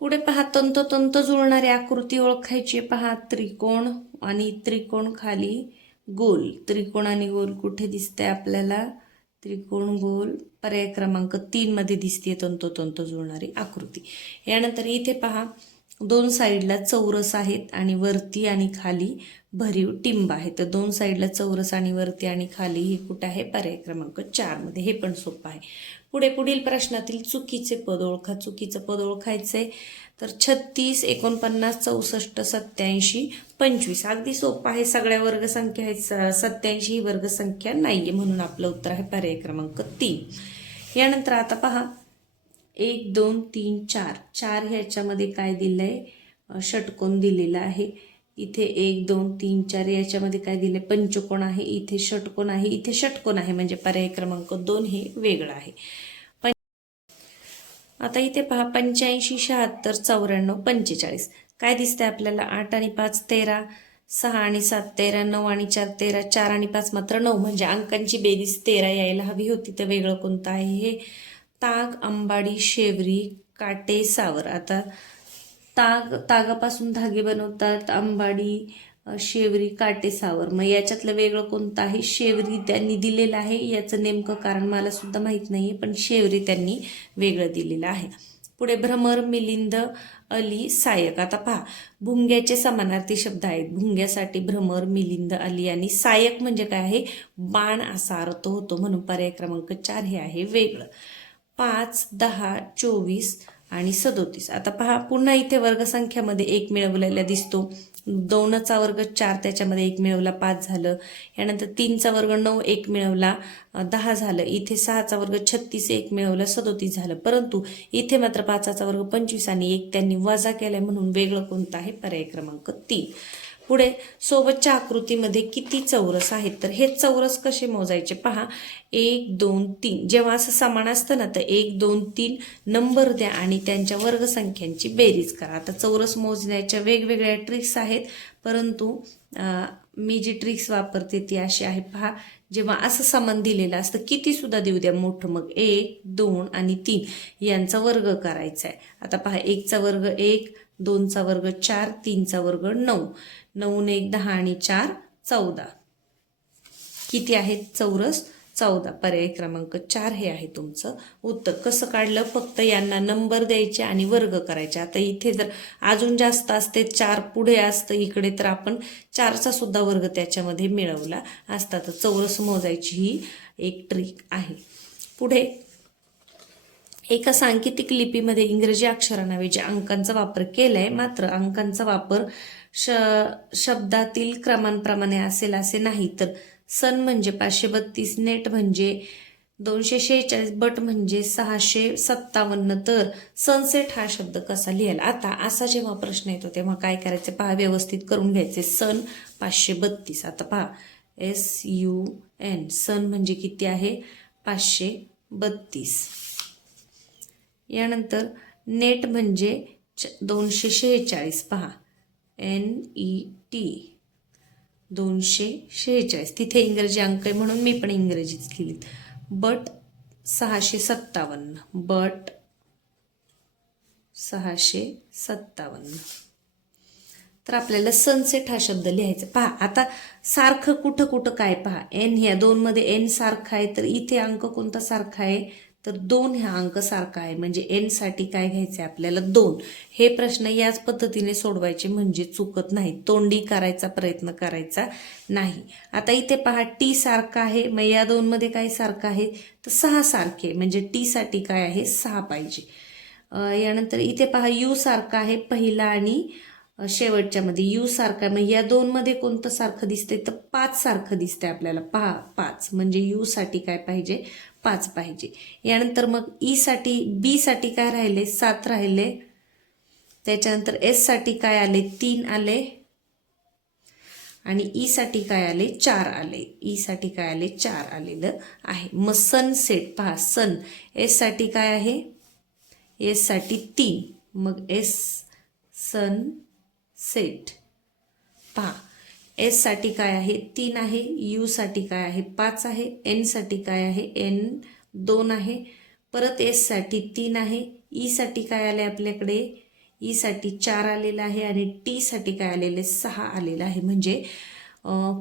पुढे पहा, तंतोतंत जुळणारी आकृती ओळखायची. पहा, त्रिकोण आणि त्रिकोण खाली गोल. त्रिकोण आणि गोल कुठे दिसते आपल्याला? त्रिकोण गोल पर्याय क्रमांक 3 मध्ये दिसते तंतोतंत जुळणारी आकृती. यानंतर इथे पहा, दोन साईडला चौरस आहेत आणि वरती आणि खाली भरीव टिंब आहे. तर दोन साईडला चौरस आणि वरती आणि खाली हे कुठे आहे? पर्याय क्रमांक 4 मध्ये. हे पण सोपं आहे. पुढील प्रश्नातील चुकीचे पद ओळखा. चुकीचं पद ओळखायचंय. तर 36, 49, 64, 87, 25. अगदी सोपं आहे. सगळ्या वर्गसंख्या आहेत. 87 ही वर्गसंख्या नाहीये, म्हणून आपलं उत्तर आहे पर्याय क्रमांक 3. यानंतर आता पहा, 1, 2, 3, 4. 4 ह्याच्यामध्ये काय दिलंय? षटकोन दिलेला आहे. इथे 1, 2, 3, 4 याच्यामध्ये काय दिले? पंचकोन आहे. इथे षटकोन आहे. इथे षटकोन आहे, म्हणजे पर्याय क्रमांक 2 हे वेगळं आहे. आता इथे पहा, 85, 76, 94, 45. काय दिसतंय आपल्याला? 8 आणि 5 13, 6 आणि 7 13, 9 आणि 4 13, 4 आणि 5 मात्र 9, म्हणजे अंकांची बेरीज 13 यायला हवी होती. तर वेगळं कोणतं आहे हे? ताग, अंबाडी, शेवरी, काटे, सावर. आता तागापासून धागे बनवतात, अंबाडी, शेवरी, काटे, सावर. मग याच्यातलं वेगळं कोणतं आहे? शेवरी त्यांनी दिलेलं आहे. याचं नेमकं कारण मला सुद्धा माहित नाहीये, पण शेवरी त्यांनी वेगळं दिलेलं आहे. पुढे भ्रमर, मिलिंद, अली, सायक. आता पहा, भुंग्याचे समानार्थी शब्द आहेत. भुंग्यासाठी भ्रमर, मिलिंद, अली आणि सायक म्हणजे काय आहे? बाण असा अर्थ होतो, म्हणून पर्याय क्रमांक 4 हे आहे वेगळं. 5, 10, 24 आणि 37. आता पहा, पुन्हा इथे वर्गसंख्यामध्ये 1 मिळवलेला दिसतो. 2चा वर्ग 4, त्याच्यामध्ये 1 मिळवला 5 झालं. यानंतर 3चा वर्ग 9, 1 मिळवला 10 झालं. इथे 6चा वर्ग 36, 1 मिळवला 37 झालं. परंतु इथे मात्र 5चा वर्ग 25 आणि 1 त्यांनी वजा केलाय, म्हणून वेगळं कोणतं आहे? पर्याय क्रमांक 3. पुढे, सोबतच्या आकृतीमध्ये किती चौरस आहेत? तर हे चौरस कसे मोजायचे? पहा, 1, 2, 3. जेव्हा असं समान असतं ना, तर 1, 2, 3 नंबर द्या आणि त्यांच्या वर्गसंख्यांची बेरीज करा. आता चौरस मोजण्याच्या वेगवेगळ्या ट्रिक्स आहेत, परंतु मी जी ट्रिक्स वापरते ती अशी आहे. पहा, जेव्हा असं समान दिलेलं असतं, किती सुद्धा देऊ द्या मोठं, मग 1, 2 आणि 3 यांचा वर्ग करायचा आहे. आता पहा, 1चा वर्ग 1, 2चा वर्ग 4, 3चा वर्ग 9. 9 ने 1 10 आणि 4 14. किती आहेत चौरस? 14. पर्याय क्रमांक 4 हे आहे तुमचं उत्तर. कसं काढलं? फक्त यांना नंबर द्यायचे आणि वर्ग करायचे. आता इथे जर अजून जास्त असते, 4 पुढे असतं इकडे, तर आपण 4चा सुद्धा वर्ग त्याच्यामध्ये मिळवला असता. तर चौरस मोजायची ही एक ट्रिक आहे. पुढे, एका सांकेतिक लिपीमध्ये इंग्रजी अक्षरांऐवजी अंकांचा वापर केलाय, मात्र अंकांचा वापर शब्दातील क्रमांप्रमाणे असेल असे नाही. तर सन म्हणजे 532, नेट म्हणजे 246, बट म्हणजे 657. तर सनसेट हा शब्द कसा लिहायला? आता असा जेव्हा प्रश्न येतो तेव्हा काय करायचं? पहा, व्यवस्थित करून घ्यायचे. सन 532. आता पहा, SUN, सन म्हणजे किती आहे? 532. यानंतर नेट म्हणजे 246. पहा, NET 246. तिथे इंग्रजी अंक आहे, म्हणून मी पण इंग्रजीच लिहिली. But 657, but 657. तर आपल्याला सनसेट हा शब्द लिहायचा. पहा, आता सारखं कुठं कुठं काय? पहा, N ह्या 2 मध्ये N सारखा आहे, तर इथे अंक कोणता सारखा आहे? तर 2 हा अंक सारखा आहे, म्हणजे N साठी काय घ्यायचे आपल्याला? 2. हे प्रश्न याच पद्धतीने सोडवायचे, म्हणजे चुकत नाही. तोंडी करायचा प्रयत्न करायचा नाही. आता इथे पहा, T सारखा आहे, मग या 2 मध्ये काय सारखं आहे? तर 6 सारखे, म्हणजे T साठी काय आहे? 6 पाहिजे. यानंतर इथे पहा, U सारखा आहे पहिला आणि शेवटच्या मध्ये U सारखा, मग या 2 मध्ये कोणतं सारखं दिसतंय? तर 5 सारखं दिसतंय आपल्याला. पहा, 5 म्हणजे U साठी काय पाहिजे? 5 पाहिजे. यानंतर मग E साठी, B साठी काय राहिले? 7 राहिले. त्याच्यानंतर S साठी काय आले? 3 आले. आणि E साठी काय आले? 4 आले. E साठी काय आले? 4 आलेलं आहे. मग सनसेट पहा, सन S साठी काय आहे? S साठी 3, मग S सन सेट. पहा, S साठी काय आहे? 3 आहे. U साठी काय आहे? 5 आहे. N साठी काय आहे? N 2 आहे. परत S साठी 3 आहे. E साठी काय आले आपल्याकडे? ई साठी 4 आलेलं आहे आणि टी साठी काय आलेलं आहे 6 आलेलं आहे. म्हणजे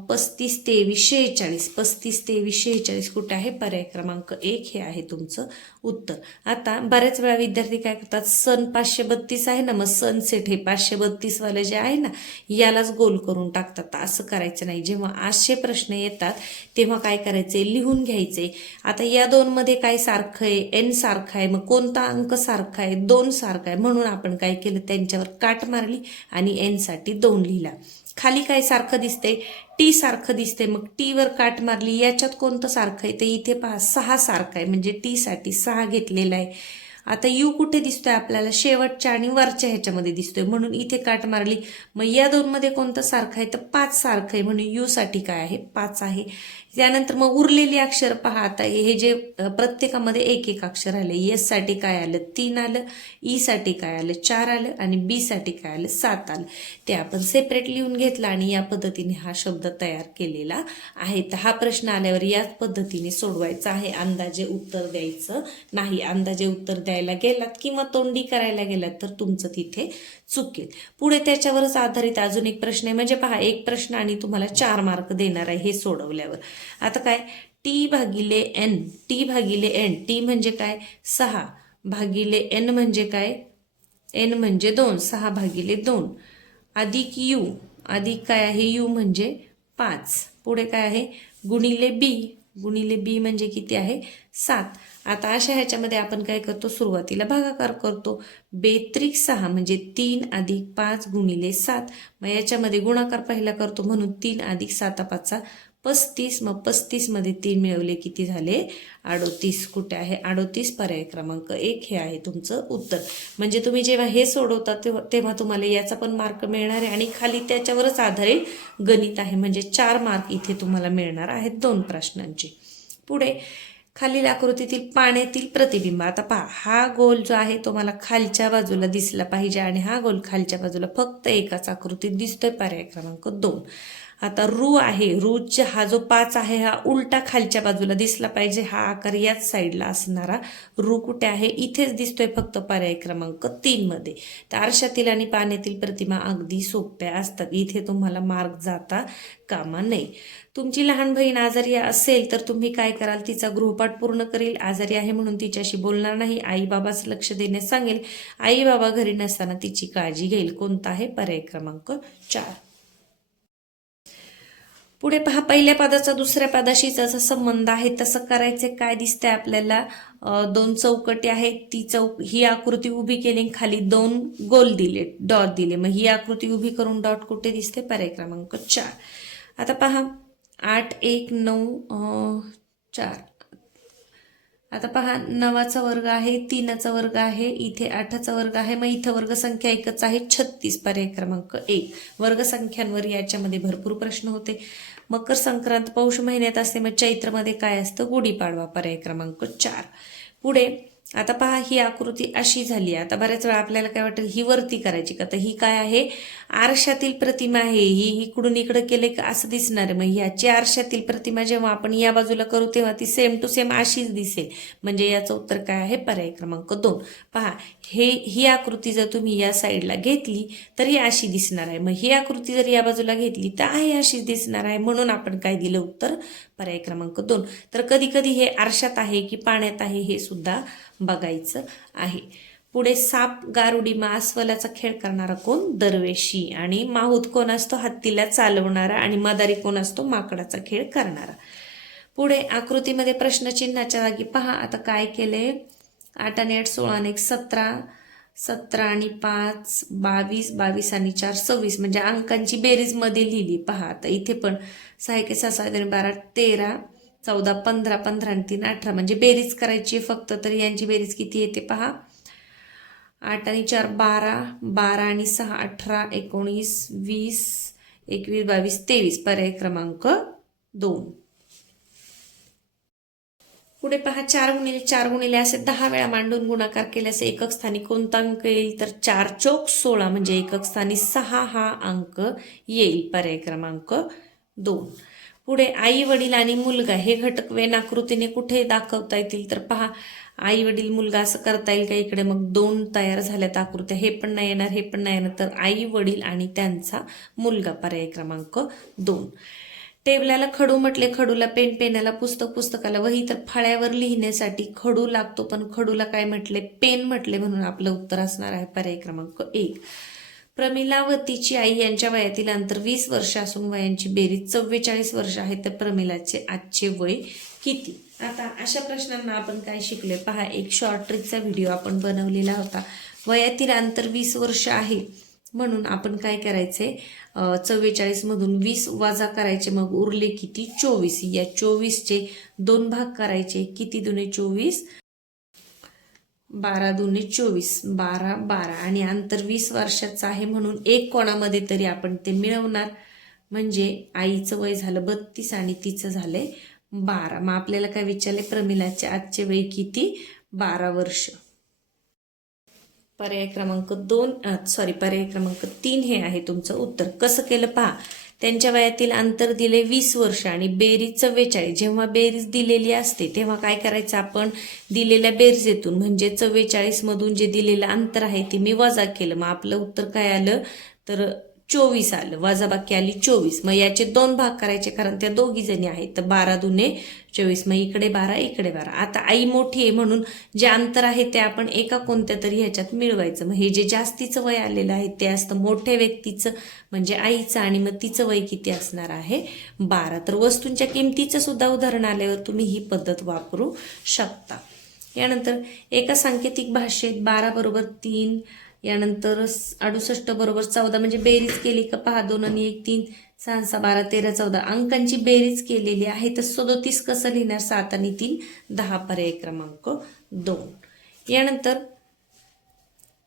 35, 23, 46. 35, 23, 46 कुठे आहे? पर्याय क्रमांक 1 हे आहे तुमचं उत्तर. आता बऱ्याच वेळा विद्यार्थी काय करतात, सन 532 आहे ना, मग सनसेट हे 532 वाले जे आहे ना यालाच गोल करून टाकतात. असं करायचं नाही. जेव्हा असे प्रश्न येतात तेव्हा काय करायचे, लिहून घ्यायचे. आता या दोनमध्ये काय सारखं आहे? एन सारखा आहे. मग कोणता अंक सारखा आहे? 2 सारखा आहे. म्हणून आपण काय केलं, त्यांच्यावर काट मारली आणि एन साठी 2 लिहिला. खाली काय सारखं दिसतंय? टी सारखं दिसतंय. मग टी वर काट मारली. याच्यात कोणतं सारखं आहे? तर इथे पहा 6 सारखं आहे. म्हणजे टी साठी 6 घेतलेला आहे. आता यू कुठे दिसतोय आपल्याला? शेवटच्या आणि वरच्या ह्याच्यामध्ये दिसतोय, म्हणून इथे काट मारली. मग या दोनमध्ये कोणतं सारखं आहे? तर 5 सारखं आहे, म्हणून यू साठी काय आहे? 5 आहे. त्यानंतर मग उरलेली अक्षर पहा. आता हे जे प्रत्येकामध्ये एक एक अक्षर आले. एस साठी काय आलं? 3 आलं. ई साठी काय आलं? 4 आलं. आणि बी साठी काय आलं? 7 आलं. ते आपण सेपरेट लिहून घेतलं आणि या पद्धतीने हा शब्द तयार केलेला आहे. तर हा प्रश्न आल्यावर याच पद्धतीने सोडवायचा आहे. अंदाजे उत्तर द्यायचं नाही. अंदाजे उत्तर द्यायला गेलात किंवा तोंडी करायला गेलात तर तुमचं तिथे चुकेल. पुढे त्याच्यावरच आधारित अजून एक प्रश्न आहे. म्हणजे पहा, एक प्रश्न आणि तुम्हाला 4 मार्क देणार आहे हे सोडवल्यावर. आता काय? टी भागिले एन. टी भागिले एन. टी म्हणजे काय? 6 भागिले एन म्हणजे काय? एन म्हणजे 2. 6 भागिले 2 अधिक यू. अधिक काय आहे? यू म्हणजे 5. पुढे काय आहे? गुणिले बी. गुणिले बी म्हणजे किती आहे? 7. आता अशा ह्याच्यामध्ये आपण काय करतो, सुरुवातीला भागाकार करतो. बेत्रिक 6 म्हणजे 3 अधिक 5 गुणिले 7. मग याच्यामध्ये गुणाकार पहिला करतो, म्हणून 3 अधिक 7 5 35. मग 35 मध्ये 3 मिळवले किती झाले? 38. कुठे आहे? 38. पर्याय क्रमांक 1 हे आहे तुमचं उत्तर. म्हणजे तुम्ही जेव्हा हे सोडवता तेव्हा तुम्हाला याचा पण मार्क मिळणार आहे आणि खाली त्याच्यावरच आधारित गणित आहे. म्हणजे 4 मार्क इथे तुम्हाला मिळणार आहेत 2 प्रश्नांचे. पुढे खालील आकृतीतील पाण्यातील प्रतिबिंब. आता पहा, हा गोल जो आहे तो मला खालच्या बाजूला दिसला पाहिजे आणि हा गोल खालच्या बाजूला फक्त एकाच आकृतीत दिसतोय. पर्याय क्रमांक 2. आता रू आहे. रूचा हा जो 5 आहे हा उलटा खालच्या बाजूला दिसला पाहिजे. हा आकार याच साईडला असणारा रू कुठे आहे? इथेच दिसतोय फक्त पर्याय क्रमांक 3 मध्ये. तर आरशातील आणि पाण्यातील प्रतिमा अगदी सोप्या असतात. इथे तुम्हाला मार्क जाता कामा नये. तुमची लहान बहीण आजारी असेल तर तुम्ही काय कराल? तिचा गृहपाठ पूर्ण करेल. आजारी आहे म्हणून तिच्याशी बोलणार नाही. आई बाबाच लक्ष देण्यास सांगेल. आई बाबा घरी नसताना तिची काळजी घेईल. कोणता आहे? पर्याय क्रमांक 4. पुढे पहा, पहिल्या पदाचा दुसऱ्या पदाशी जसा संबंध आहे तसं करायचे. काय दिसतंय आपल्याला? 2 चौकटी आहेत. ही आकृती उभी केली, खाली 2 गोल दिले, डॉट दिले. मग ही आकृती उभी करून डॉट कुठे दिसते? पर्याय क्रमांक 4. आता पहा, 8 1 9 4. आता पहा, 9चा वर्ग आहे, 3चा वर्ग आहे, इथे 8चा वर्ग आहे. मग इथं वर्ग संख्या एकच आहे, 36. पर्याय क्रमांक 1. वर्गसंख्यांवर याच्यामध्ये भरपूर प्रश्न होते. मकर संक्रांत पौष महिन्यात असते. मग चैत्रमध्ये काय असतं? गुढीपाडवा. पर्याय क्रमांक 4. पुढे आता पहा, ही आकृती अशी झाली. आता बऱ्याच वेळा आपल्याला काय वाटेल, ही वरती करायची का? तर ही काय आहे? आरशातील प्रतिमा आहे. ही इकडून इकडे केले का असं दिसणार आहे. मग ह्याची आरशातील प्रतिमा जेव्हा आपण या बाजूला करू तेव्हा ती सेम टू सेम अशीच दिसेल. म्हणजे याचं उत्तर काय आहे? पर्याय क्रमांक 2. पहा, ही आकृती जर तुम्ही या साईडला घेतली तर ही अशी दिसणार आहे. मग ही आकृती जर या बाजूला घेतली तर आहे अशीच दिसणार आहे. म्हणून आपण काय दिलं उत्तर? पर्याय क्रमांक 2. तर कधी कधी हे आरशात आहे की पाण्यात आहे हे सुद्धा बघायचं आहे. पुढे साप, गारुडी, अस्वलाचा खेळ करणारा कोण? दरवेशी. आणि माहूत कोण असतो? हत्तीला चालवणारा. आणि मदारी कोण असतो? माकडाचा खेळ करणारा. पुढे आकृतीमध्ये प्रश्नचिन्हाच्या जागी पहा, आता काय केले? 8 आणि 8 16 आणि 1 17. 17 आणि 5 22. 22 आणि 4 26. म्हणजे अंकांची बेरीज मध्ये लिहिली. पहा, आता इथे पण 6 1 6 7 12 13 14 15 15 आणि 3 18. म्हणजे बेरीज करायची फक्त. तर यांची बेरीज किती येते पहा. 8 आणि 4 12. 12 आणि 6 18 19 20 21 22 23. पर्याय क्रमांक 2. पुढे पहा, 4 गुणिले 4 गुणिले असे 10 वेळा मांडून गुणाकार केल्यास एकक स्थानी कोणता अंक येईल? तर 4 चौक 16. म्हणजे एकक स्थानी 6 हा अंक येईल. पर्याय क्रमांक 2. पुढे आई वडील आणि मुलगा हे घटक वेन आकृतीने कुठे दाखवता येतील तर पहा, आई वडील मुलगा असं करता येईल का? इकडे मग 2 तयार झाल्यात आकृत्या, हे पण नाही येणार, हे पण नाही येणार, तर आई वडील आणि त्यांचा मुलगा पर्याय क्रमांक 2. टेबलाला खडू म्हटले, खडूला पेन, पेनाला पुस्तक, पुस्तकाला वही, तर फळ्यावर लिहिण्यासाठी खडू लागतो, पण खडूला काय म्हटले? पेन म्हटले, म्हणून आपलं उत्तर असणार आहे पर्याय क्रमांक 1. प्रमिला व तिची आई यांच्या वयातील अंतर 20 वर्ष असून वयांची बेरीज 44 वर्ष आहे, तर प्रमिलाचे आजचे वय किती? आता अशा प्रश्नांना आपण काय शिकलोय पहा, एक शॉर्ट ट्रिकचा व्हिडिओ आपण बनवलेला होता. वयातील अंतर 20 वर्ष आहे म्हणून आपण काय करायचे, 44 मधून 20 वजा करायचे, मग उरले किती? 24. या 24चे 2 भाग करायचे, किती दुने 24, 12 दुने 24, 12 12, आणि अंतर 20 वर्षाचं आहे म्हणून एक कोणामध्ये तरी आपण ते मिळवणार. म्हणजे आईचं वय झालं 32 आणि तिचं झालंय 12. मग आपल्याला काय विचारले? प्रमिलाचे आजचे वय किती? 12 वर्ष. पर्याय क्रमांक 3 हे आहे तुमचं उत्तर. कसं केलं पहा, त्यांच्या वयातील अंतर दिले 20 वर्ष आणि बेरीज 44. जेव्हा बेरीज दिलेली असते तेव्हा काय करायचं, आपण दिलेल्या बेरजेतून म्हणजे 44 मधून जे दिलेलं अंतर आहे ते मी वजा केलं, मग आपलं उत्तर काय आलं तर 24 आलं. वजाबाकी आली 24. मग याचे 2 भाग करायचे, कारण त्या दोघी जणी आहेत, तर 12 दुने 24, मग इकडे 12 इकडे 12. आता आई मोठी आहे म्हणून जे अंतर आहे ते आपण एका कोणत्या तरी ह्याच्यात मिळवायचं. मग हे जे जास्तीचं वय आलेलं आहे ते असतं मोठ्या व्यक्तीचं म्हणजे आईचं, आणि मग तिचं वय किती असणार आहे? 12. तर वस्तूंच्या किमतीचं सुद्धा उदाहरण आल्यावर तुम्ही ही पद्धत वापरू शकता. यानंतर एका सांकेतिक भाषेत 12 बरोबर 3, यानंतर 68 बरोबर 14, म्हणजे बेरीज केली का पहा, 2 आणि 1 3, 6 6 12 13 14 अंकांची बेरीज केलेली आहे, तर 37 कसं लिहिणार? 7 आणि 3 10, पर्याय क्रमांक 2. यानंतर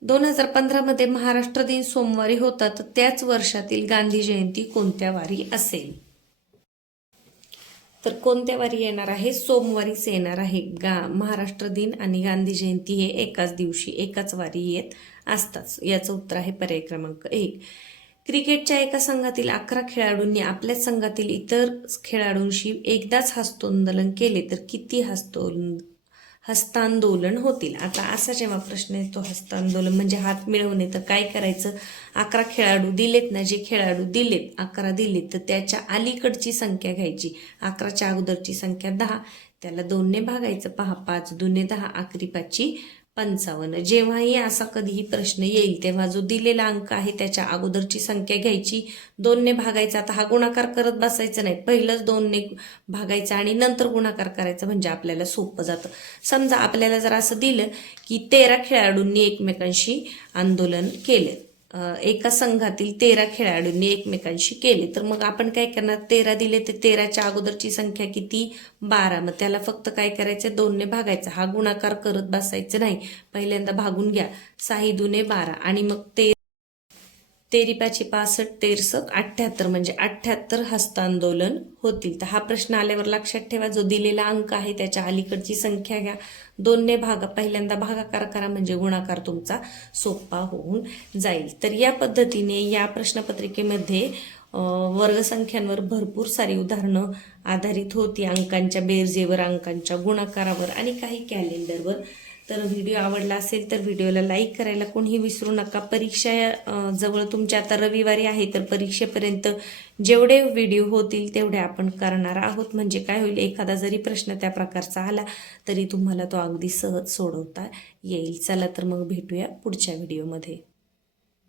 2015 मध्ये महाराष्ट्र दिन सोमवारी होता, तर त्याच वर्षातील गांधी जयंती कोणत्या वारी असेल? तर कोणत्या वारी येणार आहे? सोमवारीच येणार आहे. महाराष्ट्र दिन आणि गांधी जयंती हे एकाच दिवशी एकाच वारी येत असतात. याचं उत्तर आहे पर्याय क्रमांक 1. क्रिकेटच्या एका संघातील 11 खेळाडूंनी आपल्याच संघातील इतर खेळाडूंशी एकदाच हस्तांदोलन केले तर किती हस्तांदोलन होतील? आता असा जेव्हा प्रश्न येतो हस्तांदोलन म्हणजे हात मिळवणे, तर काय करायचं, 11 खेळाडू दिलेत ना, जे खेळाडू दिलेत 11 दिलेत, तर त्याच्या अलीकडची संख्या घ्यायची. 11च्या अगोदरची संख्या 10, त्याला 2 ने भागायचं. पहा, 5 दुने 10, अकरी 5 55. जेव्हाही असा कधीही प्रश्न येईल तेव्हा जो दिलेला अंक आहे त्याच्या अगोदरची संख्या घ्यायची, 2 ने भागायचा. आता हा गुणाकार करत बसायचं नाही, पहिलंच 2 ने भागायचं आणि नंतर गुणाकार करायचं, म्हणजे आपल्याला सोपं जातं. समजा आपल्याला जर असं दिलं की 13 खेळाडूंनी एकमेकांशी आंदोलन केले, एका संघातील 13 खेळाडूंनी एकमेकांशी केले, तर मग आपण काय करणार, 13 दिले तर 13च्या अगोदरची संख्या किती? 12. मग त्याला फक्त काय करायचं, 2 ने भागायचं. हा गुणाकार करत बसायचं नाही, पहिल्यांदा भागून घ्या. 6 दुने 12 आणि मग 13 5 65, 13 78, म्हणजे 78 हस्तांदोलन होतील. तर हा प्रश्न आल्यावर लक्षात ठेवा, जो दिलेला अंक आहे त्याच्या अलीकडची संख्या घ्या, 2 ने भागा, पहिल्यांदा भागाकार करा, म्हणजे गुणाकार तुमचा सोपा होऊन जाईल. तर या पद्धतीने या प्रश्नपत्रिकेमध्ये वर्गसंख्यांवर भरपूर सारी उदाहरणं आधारित होती, अंकांच्या बेरजेवर, अंकांच्या गुणाकारावर आणि काही कॅलेंडरवर. तर व्हिडिओ आवडला असेल तर व्हिडिओला लाईक करायला कोणीही विसरू नका. परीक्षा जवळ तुमच्या आता रविवारी आहे, तर परीक्षेपर्यंत जेवढे व्हिडिओ होतील तेवढे आपण करणार आहोत. म्हणजे काय होईल, एखादा जरी प्रश्न त्या प्रकारचा आला तरी तुम्हाला तो अगदी सहज सोडवता येईल. चला तर मग भेटूया पुढच्या व्हिडिओमध्ये.